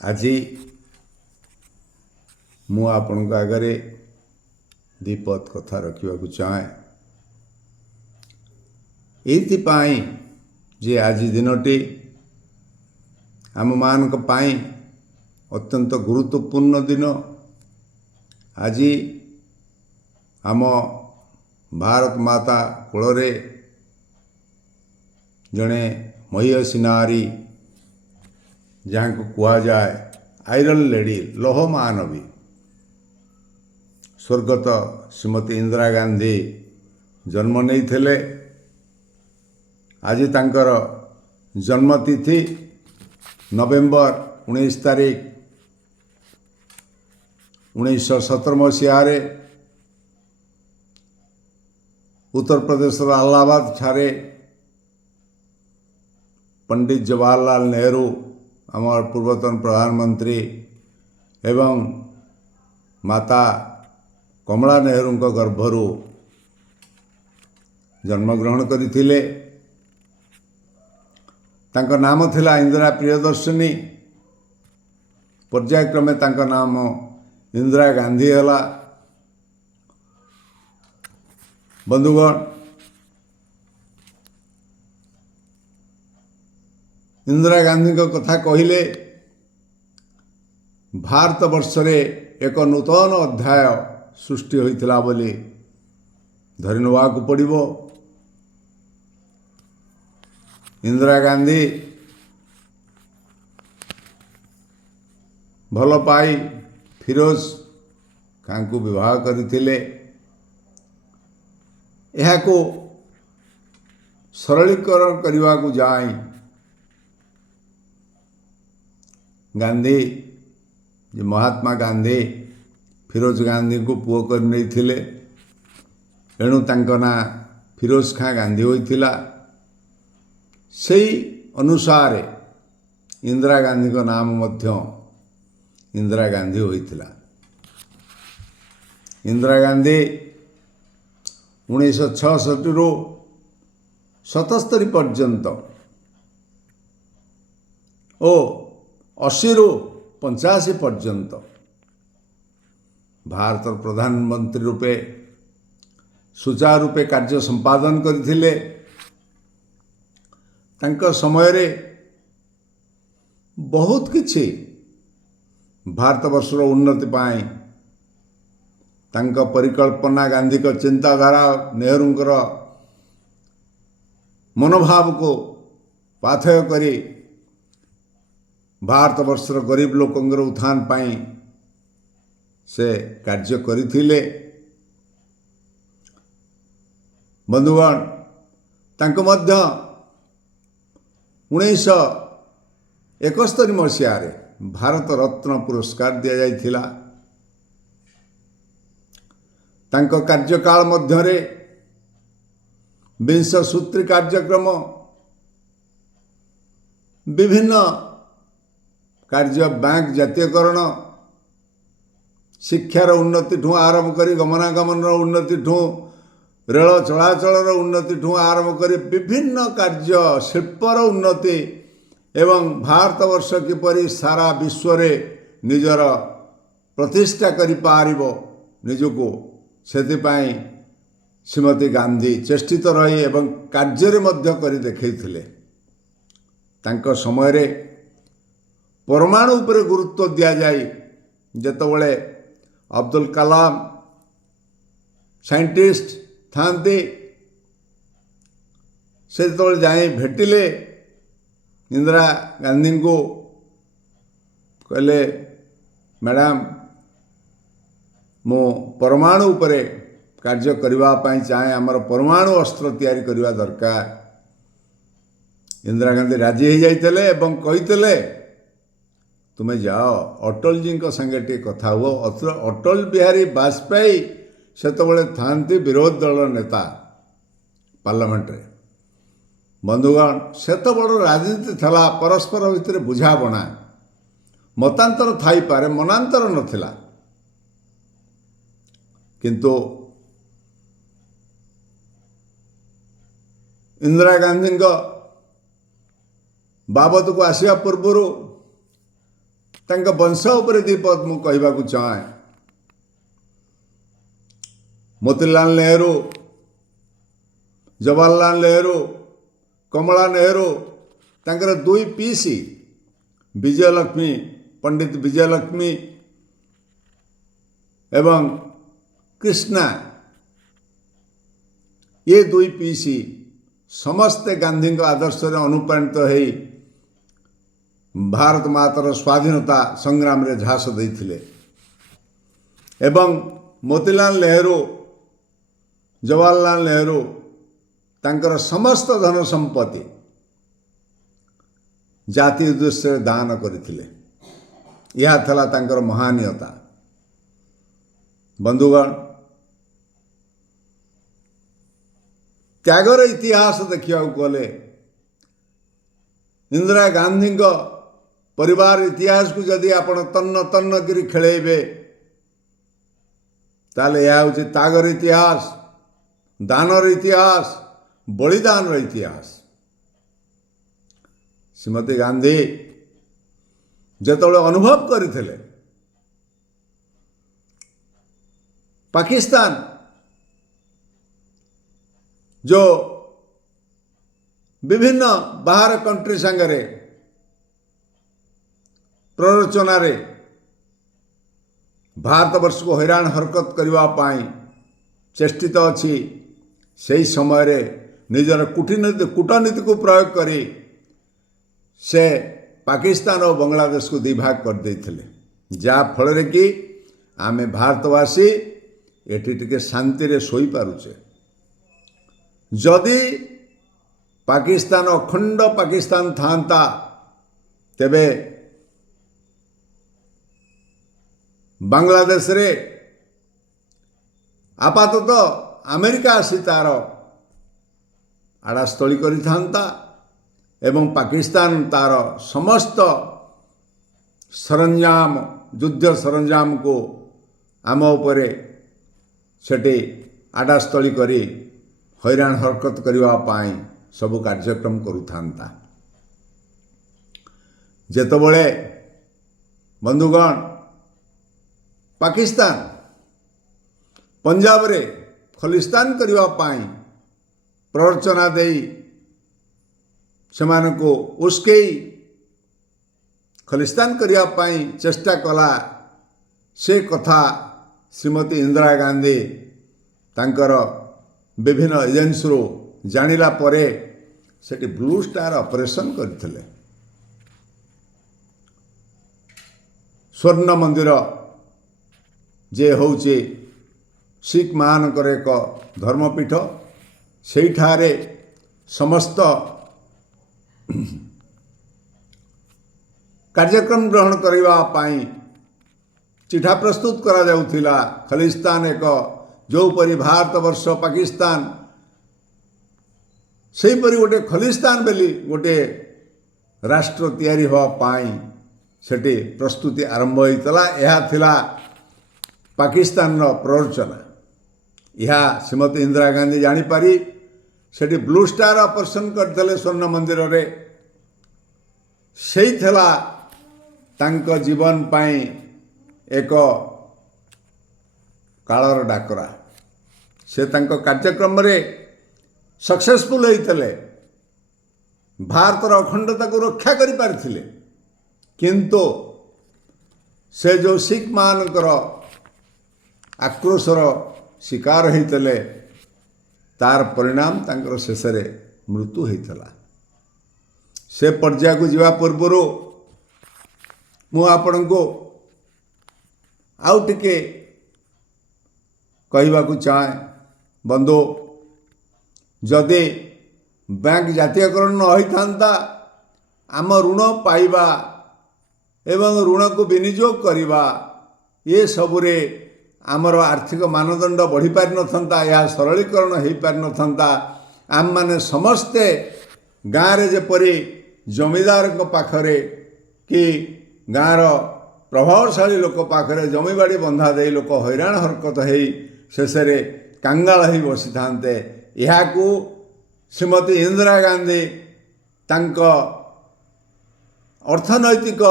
আজি ମୁଁ ଆପଣଙ୍କ ଆଗରେ ଦୀପଦ କଥା ରଖିବାକୁ ଚାହେଁ। ଏଇଥିପାଇଁ ଯେ ଆଜି ଦିନଟି ଆମମାନଙ୍କ ପାଇଁ ଅତ୍ୟନ୍ତ ଗୁରୁତ୍ୱପୂର୍ଣ୍ଣ ଦିନ। ଆଜି ଆମ ଭାରତ ମାତା କୋଳରେ ଜଣେ ମହିୟସୀ ନାରୀ, ଯାହାଙ୍କୁ କୁହାଯାଏ ଆଇରନ୍ ଲେଡି, ଲୌହ ମହାନବୀ, ସ୍ୱର୍ଗତ ଶ୍ରୀମତୀ ଇନ୍ଦିରା ଗାନ୍ଧୀ ଜନ୍ମ ନେଇଥିଲେ। ଆଜି ତାଙ୍କର ଜନ୍ମତିଥି ନଭେମ୍ବର 19 ତାରିଖ 1917 ମସିହାରେ ଉତ୍ତରପ୍ରଦେଶର ଆହ୍ଲାବାଦ ଠାରେ पंडित जवाहरलाल नेहरू, आमर पूर्वतन प्रधानमंत्री एवं माता कमला नेहरू गर्भरू जन्मग्रहण करथिले। तांका नाम थिला इंदिरा प्रियदर्शिनी। पर्यायक्रमे तांका नाम इंदिरा गांधी हला। बंधुगण, इंदिरा गांधी कथा कहले भारत वर्ष रे एक नूतन अध्याय सृष्टि होइतिला बोली धरिनवा को पड़िबो। इंदिरा गांधी भल पाई फिरोज खां को विवाह करथिले। यह को सरलीकरण करने को जाई गांधी जे महात्मा गांधी फिरोज गांधी को पुओ कर नहीं थिले, एणु तांको ना फिरोज खां गांधी होइतिला। सेही अनुसार इंदिरा गांधी को नाम मध्य इंदिरा गांधी होइतिला। इंदिरा गांधी 1966 रु 77 पर्यंत ओ 80 रु 85 पर्यंत भारत प्रधानमंत्री रूपे सुचारू रूपे कार्य संपादन करथिले। तांका समय रे बहुत किछि भारतवर्षर उन्नति पाई तांका परिकल्पना, गांधी का चिंताधारा, नेहरूंकर मनोभाव को पाथेय करी भारतवर्षर गरीब लोकंर उत्थान पाई से कार्य करथिले। बंधुगण, तांको मध्य 1971 मसीह भारत रत्न पुरस्कार दिया जाइथिला। तांको कार्यकाल मध्यरे 20 सूत्री कार्यक्रम, विभिन्न कार्य, बैंक जातीयकरण, शिक्षार उन्नति ठू आरंभ करी गमनागमन उन्नति ठू रेल चलाचल उन्नति ठू आरंभ करी विभिन्न कार्य, शिल्पर उन्नति एवं भारतवर्ष किपरि सारा विश्व रे निजर प्रतिष्ठा करि पारिबो निजको, सेतिपाई श्रीमती गांधी चेष्टित रही एवं कार्य मध्य करि देखैथिले। तांको समय रे परमाणु उपरे गुरुत्व दिया जाए। जेतबळे अब्दुल कलाम साइंटिस्ट थांती, से जेतबळे जाए भेटिले इंदिरा गांधी को, कहले मैडम मो परमाणु उपरे कार्य करबा पई चाहे, आमर परमाणु अस्त्र तैयारी करबा दरकार। इंदिरा गांधी राजी हो जाइतले एवं कहितले तुम्हें जाओ अटल जी संगे टे कथा हुओ। अटल बिहारी वाजपेयी सेतबळे थांती विरोध दल नेता पार्लियामेंट रे। बंधुगण, सेतबड़ राजनीति थला, परस्पर भितर बुझाबणा, मतांतर थाई पारे, मनांतर नथिला। किंतु इंदिरा गांधी बाबद को आसिया पूर्व ତାଙ୍କ ବଂଶ ଉପରେ ଦି ପଦ ମୁଁ କହିବାକୁ ଚାହେଁ। ମୋତିଲାଲ ନେହେରୁ, ଜବାହରଲାଲ ନେହେରୁ, କମଳା ନେହେରୁ ତାଙ୍କର ଦୁଇ ପିଇସି ବିଜୟଲକ୍ଷ୍ମୀ, ପଣ୍ଡିତ ବିଜୟଲକ୍ଷ୍ମୀ ଏବଂ କୃଷ୍ଣା, ये दुई पिसी समस्ते गांधी आदर्श अनुप्राणित हो भारत मातर स्वाधीनता संग्राम रे झास देइथिले एवं मोतीलाल नेहरू, जवाहरलाल नेहरू तांकर समस्त धन संपत्ति जाति उद्देश्य दान करथिले। यह थला तांकर महानीयता। बंधुगण, त्यागर इतिहास देखा गले इंदिरा गांधी परिवार इतिहास को जदि आपण तन्न तन्न करी खेलेबे ताले यह हूँ त्यागर इतिहास, दानर इतिहास, बलिदान इतिहास। श्रीमती गांधी जेतबेले अनुभव करथिले पाकिस्तान जो विभिन्न बाहर कंट्री संगरे प्ररोचना रे भारतवर्ष को हैरान हरकत करने चेष्टित अच्छी से समय रे निजर कूटनीति को प्रयोग करी से पाकिस्तान और बांग्लादेश को दिभाग कर देथिले। जा फल कि आमे भारतवासी एटी टिके शांति रे सोई पारुचे। जदि पाकिस्तान अखंड पाकिस्तान थांता तेबे बांग्लादेश रे आपातत अमेरिका आसी तार आड़ास्थली करि थांता एवं पाकिस्तान तार समस्त सरंजाम युद्ध सरंजाम को आम उपरे सेठी आड़ास्थली करी हैरान हरकत करने सबू कार्यक्रम करुथांता। जेतबेले बंधुगण पाकिस्तान पंजाब रे खलिस्तान करने प्ररोचना देई सेमान को उस्केई खलिस्तान करने चेष्टा कला से कथा श्रीमती इंदिरा गांधी तांकर विभिन्न एजेंसी रो जानिला परे सेठी ब्लू स्टार ऑपरेशन करथिले। स्वर्ण मंदिर जे होउचे सिख मानकर एक धर्मपीठ सेठारे समस्त कार्यक्रम ग्रहण करने पाई चिठा प्रस्तुत करा जाउथिला। खलिस्तान एक जो परी भारतवर्ष पाकिस्तान से परी गोटे खलिस्तान बेली गोटे राष्ट्र तैयारी होवा पाई सेठी प्रस्तुति आरंभ होइतला। यह थिला पाकिस्तान रो प्ररोचना। यह श्रीमती इंदिरा गांधी जानी पारी सेठी ब्लू स्टार ऑपरेशन करथिले स्वर्ण मंदिर रे। सेही थिला तांको जीवन पाई एक कालर डाकरा। से तांको कार्यक्रम रे सक्सेसफुल होइतले, भारतर अखंडता को रक्षा करि पारथिले, किंतु से जो सिख मानकर आक्रोशर शिकार होइतले तार परिणाम तांकर शेष रे मृत्यु होइतला। से पर्याय को जीवा पूर्व मु आपण को आउ टिके कहवाकू चाहे। बंधु, जदि बैंक जातीयकरण न होता आम ऋण पाइबा एवं ऋण को विनियोग करवा ये सबुरे आमर आर्थिक मानदंड बढ़ी पारि नथंता, या सरलीकरण हो पारि नथंता। आम माने समस्ते गाँव रे जेपरी जमीदार पाखरे कि गाँवर प्रभावशाली लोक पाखरे जमीबाड़ी बंधा दे लोक हैरान हरकत हो शेष कांगाल हो बसी थांते। यह श्रीमती इंदिरा गांधी तांको अर्थनैतिक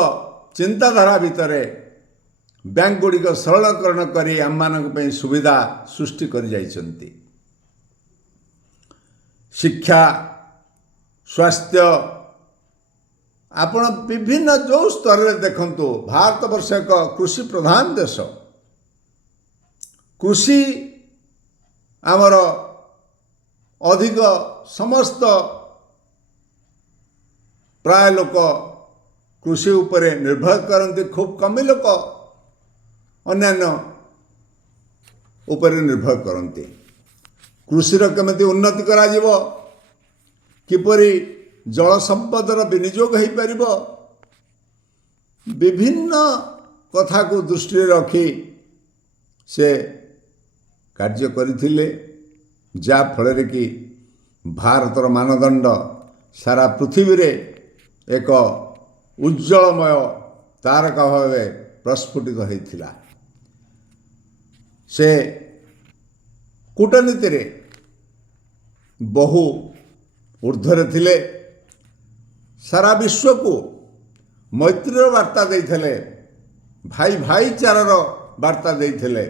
ଚିନ୍ତାଧାରା ଭିତରେ ବ୍ୟାଙ୍କ ଗୁଡ଼ିକ ସରଳକରଣ କରି ଆମମାନଙ୍କ ପାଇଁ ସୁବିଧା ସୃଷ୍ଟି କରିଯାଇଛନ୍ତି। ଶିକ୍ଷା, ସ୍ୱାସ୍ଥ୍ୟ, ଆପଣ ବିଭିନ୍ନ ଯେଉଁ ସ୍ତରରେ ଦେଖନ୍ତୁ, ଭାରତବର୍ଷ ଏକ କୃଷି ପ୍ରଧାନ ଦେଶ। କୃଷି ଆମର ଅଧିକ ସମସ୍ତ ପ୍ରାୟ ଲୋକ କୃଷି ଉପରେ ନିର୍ଭର କରନ୍ତି। ଖୁବ୍ କମ ଲୋକ ଅନ୍ୟାନ୍ୟ ଉପରେ ନିର୍ଭର କରନ୍ତି। କୃଷିର କେମିତି ଉନ୍ନତି କରାଯିବ, କିପରି ଜଳ ସମ୍ପଦର ବିନିଯୋଗ ହୋଇପାରିବ, ବିଭିନ୍ନ କଥାକୁ ଦୃଷ୍ଟିରେ ରଖି ସେ କାର୍ଯ୍ୟ କରିଥିଲେ, ଯାହାଫଳରେ କି ଭାରତର ମାନଦଣ୍ଡ ସାରା ପୃଥିବୀରେ ଏକ ଉଜ୍ଜଳମୟ ତାରକା ଭାବେ ପ୍ରସ୍ଫୁଟିତ ହୋଇଥିଲା। ସେ କୂଟନୀତିରେ ବହୁ ଊର୍ଦ୍ଧ୍ୱରେ ଥିଲେ। ସାରା ବିଶ୍ୱକୁ ମୈତ୍ରୀର ବାର୍ତ୍ତା ଦେଇଥିଲେ, ଭାଇ ଭାଇଚାରାର ବାର୍ତ୍ତା ଦେଇଥିଲେ।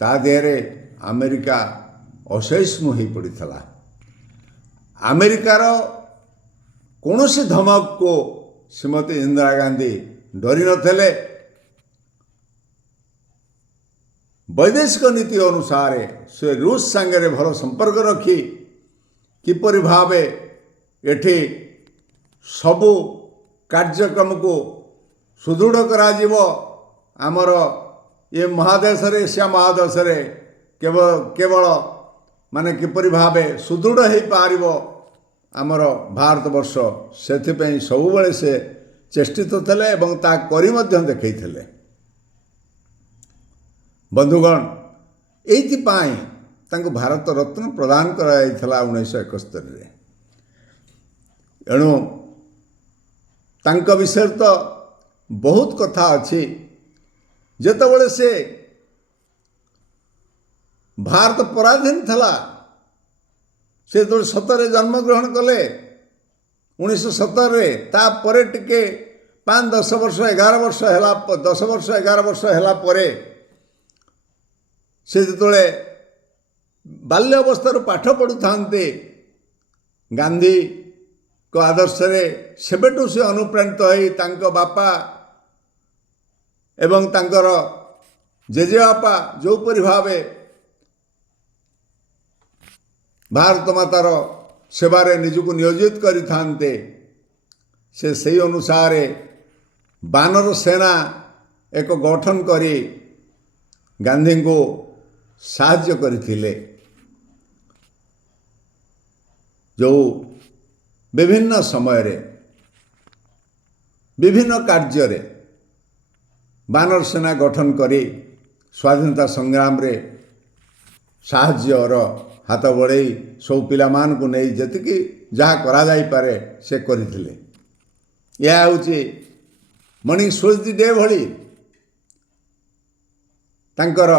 ତା ଦେହରେ ଆମେରିକା ଅସହିଷ୍ଣୁ ହୋଇପଡ଼ିଥିଲା। ଆମେରିକାର କୌଣସି ଧମକକୁ ଶ୍ରୀମତୀ ଇନ୍ଦିରା ଗାନ୍ଧୀ ଡରି ନଥିଲେ। ବୈଦେଶିକ ନୀତି ଅନୁସାରେ ସେ ରୁଷ ସାଙ୍ଗରେ ଭଲ ସମ୍ପର୍କ ରଖି କିପରି ଭାବେ ଏଠି ସବୁ କାର୍ଯ୍ୟକ୍ରମକୁ ସୁଦୃଢ଼ କରାଯିବ, ଆମର ଏ ମହାଦେଶରେ ଏସିଆ ମହାଦେଶରେ କେବଳ ମାନେ କିପରି ଭାବେ ସୁଦୃଢ଼ ହୋଇପାରିବ ଆମର ଭାରତବର୍ଷ, ସେଥିପାଇଁ ସବୁବେଳେ ସେ ଚେଷ୍ଟିତ ଥିଲେ ଏବଂ ତାହା କରି ମଧ୍ୟ ଦେଖାଇଥିଲେ। ବନ୍ଧୁଗଣ, ଏଇଥିପାଇଁ ତାଙ୍କୁ ଭାରତ ରତ୍ନ ପ୍ରଦାନ କରାଯାଇଥିଲା 1971ରେ। ଏଣୁ ତାଙ୍କ ବିଷୟରେ ତ ବହୁତ କଥା ଅଛି। ଯେତେବେଳେ ସେ ଭାରତ ପରାଧୀନ ଥିଲା, ସେ ଯେତେବେଳେ 17ରେ ଜନ୍ମଗ୍ରହଣ କଲେ 1917ରେ, ତାପରେ ଟିକେ 5-10 ବର୍ଷ 11 ବର୍ଷ ହେଲା, 10 ବର୍ଷ 11 ବର୍ଷ ହେଲା ପରେ ସେ ଯେତେବେଳେ ବାଲ୍ୟ ଅବସ୍ଥାରୁ ପାଠ ପଢ଼ୁଥାନ୍ତି ଗାନ୍ଧୀଙ୍କ ଆଦର୍ଶରେ, ସେବେଠୁ ସେ ଅନୁପ୍ରାଣିତ ହୋଇ ତାଙ୍କ ବାପା ଏବଂ ତାଙ୍କର ଜେଜେବାପା ଯେଉଁପରି ଭାବେ ଭାରତ ମାତାର ସେବାରେ ନିଜକୁ ନିୟୋଜିତ କରିଥାନ୍ତେ, ସେ ସେହି ଅନୁସାରେ ବାନର ସେନା ଏକ ଗଠନ କରି ଗାନ୍ଧୀଙ୍କୁ ସାହାଯ୍ୟ କରିଥିଲେ। ଯେଉଁ ବିଭିନ୍ନ ସମୟରେ ବିଭିନ୍ନ କାର୍ଯ୍ୟରେ ବାନର ସେନା ଗଠନ କରି ସ୍ୱାଧୀନତା ସଂଗ୍ରାମରେ ସାହାଯ୍ୟର ହାତ ବଢ଼େଇ ସବୁ ପିଲାମାନଙ୍କୁ ନେଇ ଯେତିକି ଯାହା କରାଯାଇପାରେ ସେ କରିଥିଲେ। ଏହା ହେଉଛି ମର୍ଣ୍ଣିଂ ସୁଜ୍ ଦି ଡେ ଭଳି ତାଙ୍କର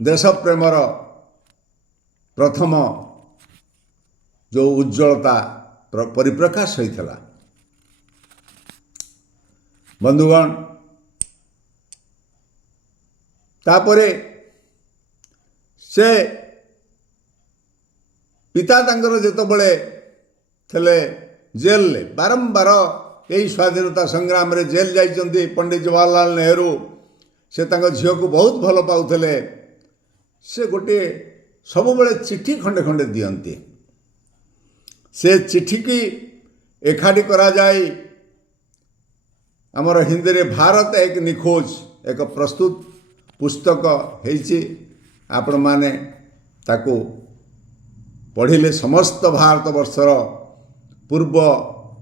ଦେଶ ପ୍ରେମର ପ୍ରଥମ ଯେଉଁ ଉଜ୍ଜ୍ୱଳତା ପରିପ୍ରକାଶ ହୋଇଥିଲା। ବନ୍ଧୁଗଣ, ତାପରେ ସେ ପିତା ତାଙ୍କର ଯେତେବେଳେ ଥିଲେ ଜେଲରେ, ବାରମ୍ବାର ଏହି ସ୍ୱାଧୀନତା ସଂଗ୍ରାମରେ ଜେଲ୍ ଯାଇଛନ୍ତି ପଣ୍ଡିତ ଜବାହରଲାଲ ନେହେରୁ, ସେ ତାଙ୍କ ଝିଅକୁ ବହୁତ ଭଲ ପାଉଥିଲେ। ସେ ଗୋଟିଏ ସବୁବେଳେ ଚିଠି ଖଣ୍ଡେ ଖଣ୍ଡେ ଦିଅନ୍ତି। ସେ ଚିଠିକି ଏକାଠି କରାଯାଇ ଆମର ହିନ୍ଦୀରେ ଭାରତ ଏକ ନିଖୋଜ ଏକ ପ୍ରସ୍ତୁତ ପୁସ୍ତକ ହେଇଛି। ଆପଣମାନେ ତାକୁ ପଢ଼ିଲେ ସମସ୍ତ ଭାରତବର୍ଷର ପୂର୍ବ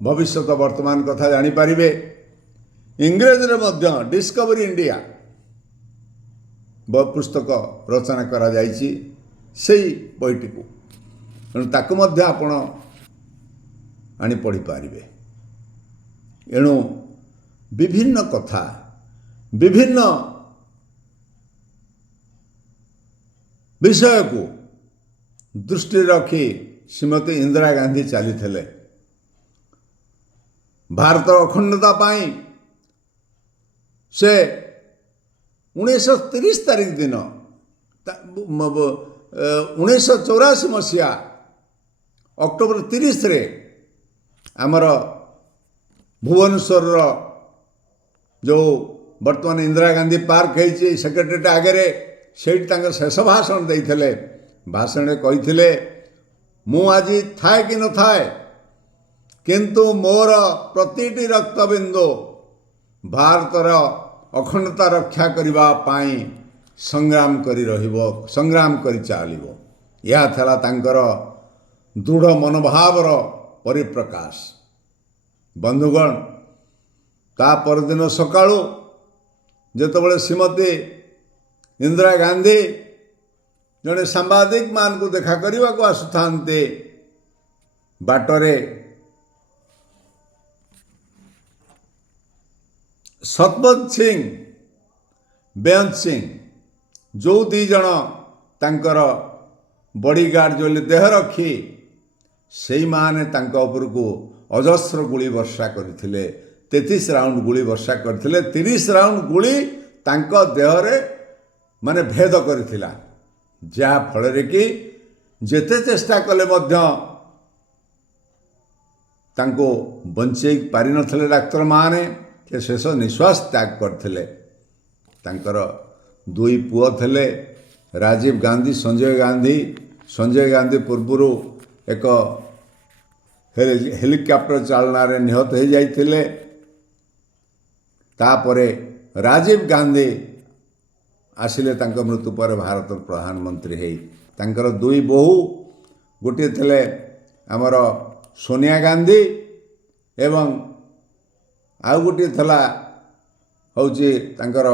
ଭବିଷ୍ୟତ ବର୍ତ୍ତମାନ କଥା ଜାଣିପାରିବେ। ଇଂରେଜୀରେ ମଧ୍ୟ ଡିସ୍କଭରି ଇଣ୍ଡିଆ ପୁସ୍ତକ ରଚନା କରାଯାଇଛି ସେଇ ବହିଟିକୁ, ତେଣୁ ତାକୁ ମଧ୍ୟ ଆପଣ ଆଣି ପଢ଼ିପାରିବେ। ଏଣୁ ବିଭିନ୍ନ କଥା, ବିଭିନ୍ନ ବିଷୟକୁ ଦୃଷ୍ଟିରେ ରଖି ଶ୍ରୀମତୀ ଇନ୍ଦିରା ଗାନ୍ଧୀ ଚାଲିଥିଲେ। ଭାରତର ଅଖଣ୍ଡତା ପାଇଁ से 1930 तारीख दिन 1984 मसीहा अक्टोबर 30 रे आमर भुवनेश्वर जो बर्तमान इंदिरा गांधी पार्क है सेक्रेटेरिएट आगे से शेष भाषण देते भाषण कही मु आज थाए कि न थाए किंतु मोर प्रतिटी रक्तबिंदु भारतर अखंडता रक्षा करबा पाई संग्राम करी रहिबो संग्राम करी चालिबो या थला तांकर दृढ़ मनोभावर परिप्रकाश। बंधुगण ता परदिन सकाळु जेतबळे श्रीमती इंदिरा गांधी जड़े सांबादिक मान को देखा करने को आसुते बाटरे सतपथ सिंह बेअंत सिंह जो दी जन तांकर बॉडीगार्ड जो देह रखी से माने तांका उपर को अजस्र गुली वर्षा करथिले 33 राउंड गुली वर्षा करथिले 30 राउंड गुली तांका देहरे माने भेद करथिला जहा फल कि जेते चेष्टा कले तांको बंचे पारि नथिले डाक्तर माने के शेष निश्वास त्याग करथिले। तांकर दुई पुओ थिले राजीव गांधी संजय गांधी पूर्वरु एक हेलिकॉप्टर चालना रे निहत हो जाइथिले। तापरे राजीव गांधी आसिले तांको मृत्यु पर भारत प्रधानमंत्री है। तांकर दुई बहु गोटे थिले आमर सोनिया गांधी एवं आउ गोटे थला होची तांकर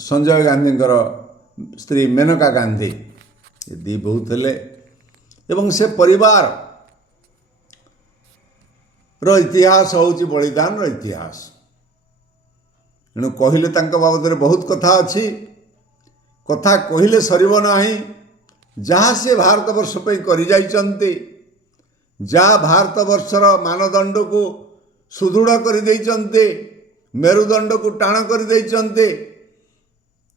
संजय गांधी स्त्री मेनका गांधी ये दी बहु थिले एवं से परिवार रो इतिहास होची बलिदान रो इतिहास। एणु कहले तांका बाबद बहुत कथा अच्छी कथा कहले सरीब नाही जहाँ से भारतवर्ष पे करि जाइचंती जहाँ भारतवर्षर मानदंड को सुदृढ़ कर देइचंती मेरुदंड को टाण कर देइचंती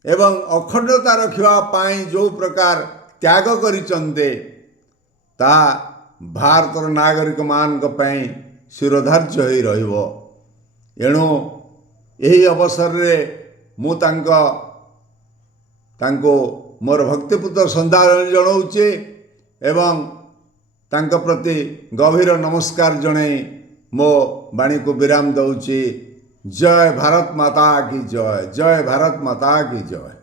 एवं अखंडता रखिबा पाई जो प्रकार त्याग करिचंती ता भारतर नागरिक मान पई शिरोधार्य होई रहिबो। एणु यही अवसर रे मु तांको मोर भक्तिपूत श्रद्धांजलि जनाऊे एवं तांको प्रति गभीर नमस्कार जनाई मो वाणी को विराम दउची। जय भारत माता की जय, जय भारत माता की जय।